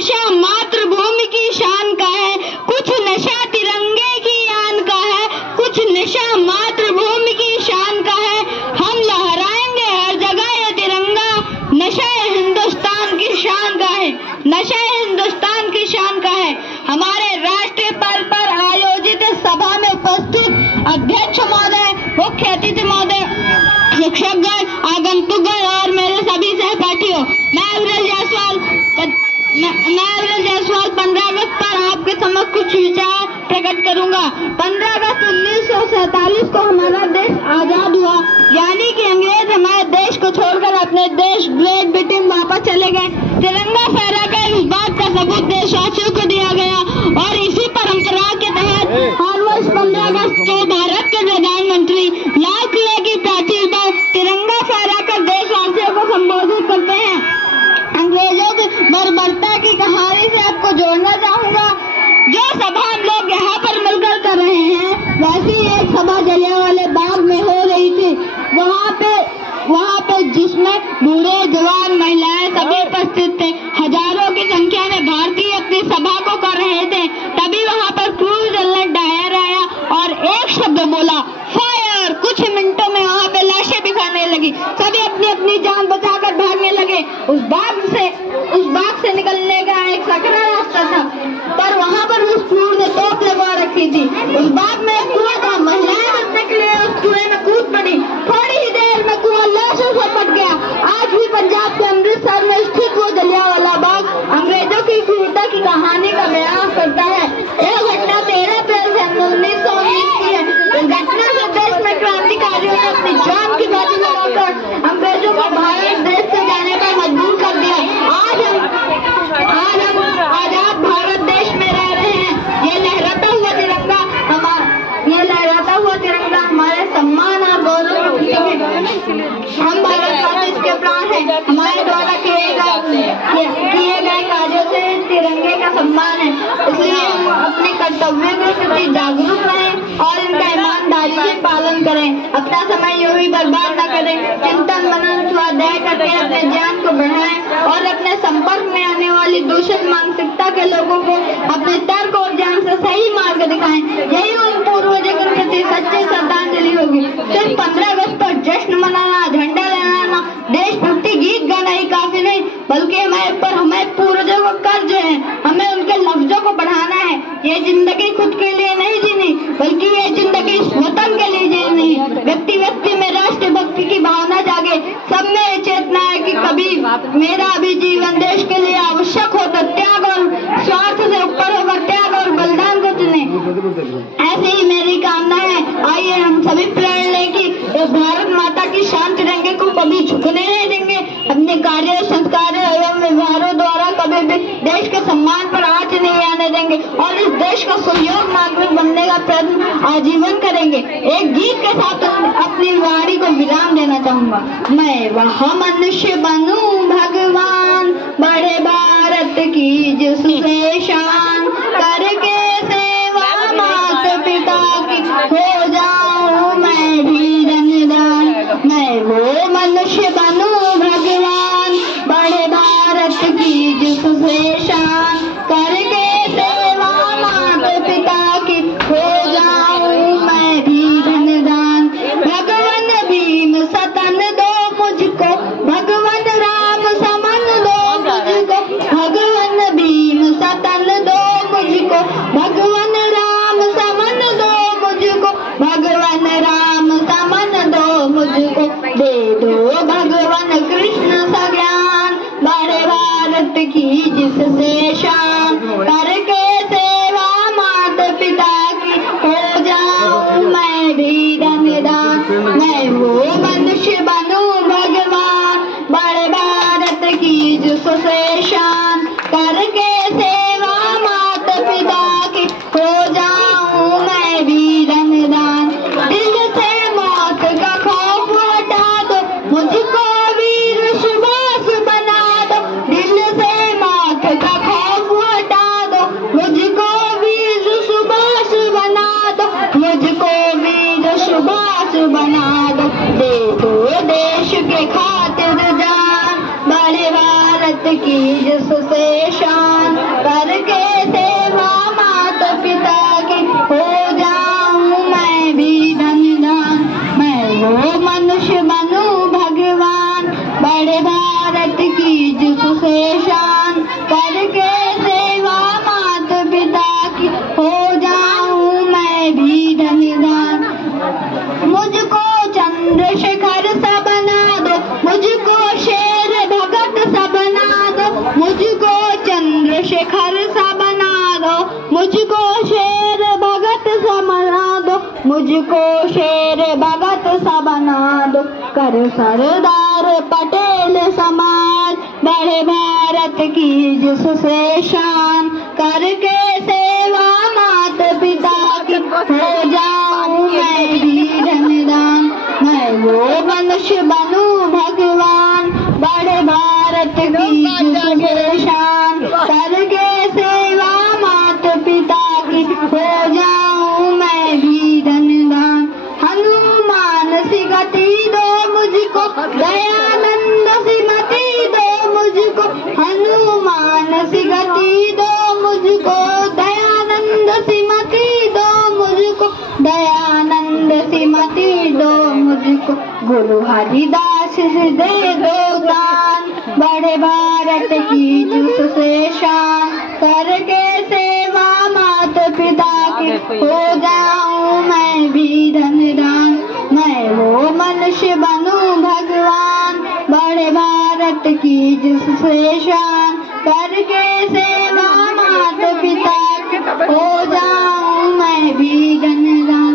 नशा मातृभूमि की शान का है, कुछ नशा तिरंगे की आन का है, कुछ नशा मातृभूमि की शान का है। हम लहराएंगे हर जगह ये तिरंगा, नशा हिंदुस्तान की शान का है, नशा हिंदुस्तान की शान का है। हमारे राष्ट्रीय पर्व पर आयोजित सभा में उपस्थित अध्यक्ष महोदय, मुख्य अतिथि महोदय, शिक्षकगण, आगंतुकगण और मेरे सभी सहपाठियों, मैं अविरल जायसवाल 15 अगस्त पर आपके समक्ष कुछ विचार प्रकट करूंगा। 15 अगस्त 1947 को हमारा देश आजाद हुआ, यानी कि अंग्रेज हमारे देश को छोड़कर अपने देश ग्रेट ब्रिटेन वापस चले गए। तिरंगा फहराकर इस बात का सबूत देशवासियों को दिया गया और इसी परंपरा के तहत हर वर्ष 15 अगस्त को भारत के प्रधानमंत्री लाल किले की प्राचीर पर तिरंगा फहराकर देशवासियों को संबोधित करते हैं। अंग्रेजों की बर्बरता की कहानी से आपको जोड़ना चाहूंगा। जो सभा हम लोग यहाँ पर मिलकर कर रहे हैं, वैसी एक सभा जलियांवाला बाग में हो रही थी। वहाँ पे जिसमें बूढ़े जवान महिलाएं सभी उपस्थित थे। हजारों की संख्या में भारतीय अपनी सभा को कर रहे थे। तभी वहाँ पर क्रूज जनरल डायर आया और एक शब्द बोला, फायर। कुछ मिनटों में वहाँ पे लाशें बिखरने लगी। सभी अपनी अपनी जान बचाकर भागने लगे। उस बाग से निकलने का एक सकरा रास्ता था, पर वहाँ पर उस क्रूर ने तोप लगा रखी थी। उस बाग में एक कुआं था, महिलाएं बचने के लिए उस कुएं में कूद पड़ी। थोड़ी ही देर में कुआं लाशों से पट गया। आज भी पंजाब के अमृतसर में स्थित वो जलियांवाला बाग अंग्रेजों की क्रूरता की कहानी का बयान करता है। यह घटना 13 अप्रैल 1919 की है। इस घटना से देश में क्रांतिकारियों ने अपनी जान की बाजी लगाकर अंग्रेजों को भारत देश से जाने पर मजबूर कर दिया। आज हम आजाद भारत देश में रह रहे हैं। ये लहराता हुआ तिरंगा हमारे सम्मान और गौरव का प्रतीक है। हम भारतवासी इसके प्राण हैं। हमारे द्वारा किए गए कार्यों से तिरंगे का सम्मान है। इसलिए हम अपने कर्तव्यों के प्रति जागरूक रहें और इनका ईमानदारी से पालन करें। अपना समय यूं ही बर्बाद न करें। चिंतन मनन स्वाध्याय करके अपने ज्ञान को बढ़ाएं और अपने संपर्क में आने वाली दूषित मानसिकता के लोगों को अपने तर्क और ज्ञान से सही मार्ग दिखाएं। यही उन पूर्वजों के प्रति सच्ची श्रद्धांजलि होगी। सिर्फ 15 अगस्त पर जश्न मनाना, झंडा लहराना, देशभक्ति गीत गाना ही काफी नहीं, बल्कि हमारे पूर्वजों को कर्ज है। हमें उनके लफ्जों को बढ़ाना है। ये जिंदगी खुद के लिए नहीं जीनी, बल्कि ये जिंदगी वतन के लिए जीनी। व्यक्ति में राष्ट्र भक्ति की भावना जागे। सब में ये चेतना है कि कभी मेरा भी जीवन देश के लिए आवश्यक हो तो त्याग और स्वार्थ से ऊपर होकर त्याग और बलिदान को चुने। ऐसी ही मेरी कामना है। आइए हम सभी प्रण लें कि भारत माता की शान तिरंगे को कभी झुकने नहीं देंगे। अपने कार्यों, संस्कारों एवं व्यवहारों द्वारा कभी भी देश के सम्मान पर आंच नहीं आने देंगे और इस देश का सहयोग नागरिक बनने का प्रयत्न आजीवन करेंगे। एक गीत के साथ अपनी वाणी को विराम देना चाहूंगा। मैं वह मनुष्य बनूं भगवान, बड़े भारत की जिससे शान, करके सेवा माता पिता की हो जाऊं मैं भी धन्यदान। मैं वो मनुष्य बनूं भगवान, बड़े भारत की जिससे शान, करके सेवा माता पिता की हो जाऊं मैं भी धन्यदान। भगवान भीम सतन दो मुझको, भगवान राम समन दो मुझको, भगवान भीम सतन दो मुझको, भगवान राम समन दो मुझको, भगवान राम समन दो मुझको। दे दो भगवान कृष्ण सा ज्ञान, बड़े भारत की जिससे शान, करके सेवा माता पिता की हो जाऊं मैं भी धन्यदान। मैं वो मनुष्य बनूं भगवान, बड़े भारत की जिससे शान, करके सेवा माता पिता की हो जाऊं मैं भी धन्यदान। दिल से मौत का खौफ हटा दो, मुझको वीर सुभाष बना दो। दिल से मौत का खौफ हटा दो, मुझको वीर सुभाष बना दो, मुझको वीर सुभाष बना दो। दे दो देश के खातिर जान, बड़े भारत की जिससे शान, भारत की जिससे शान, करके सेवा माता पिता की हो जाऊं मैं भी धन्यवान। मुझको चंद्रशेखर सा बना दो, मुझको शेर भगत सा बना दो, मुझको चंद्रशेखर सा बना दो, मुझको शेर भगत सा बना दो, मुझको शेर भगत सा बना दो। कर सरदार पटेल समाज, बड़े भारत की जिससे शान, करके सेवा माता पिता की हो जाऊं मैं भी धन्यवान। मैं वो मनुष्य बनूं भगवान, बड़े भारत की जिससे शान, करके सेवा माता पिता की हो जाऊं मैं भी धन्यवान। हनुमान सी गति दो मुझको, दयानंद सी मति दो मुझको, हनुमान सी गति दो मुझको, दयानंद सी मति दो मुझको, दयानंद सी मति दो मुझको। गुरु हरिदास से दे दो दान, बड़े भारत की जिससे शान, करके सेवा माता पिता की हो जाऊं मैं भी धन्यवान। मैं वो मनुष्य बनूं भगवान, बड़े भारत की जिससे शान, करके सेवा माता पिता की हो जाऊं मैं भी धन्यवान।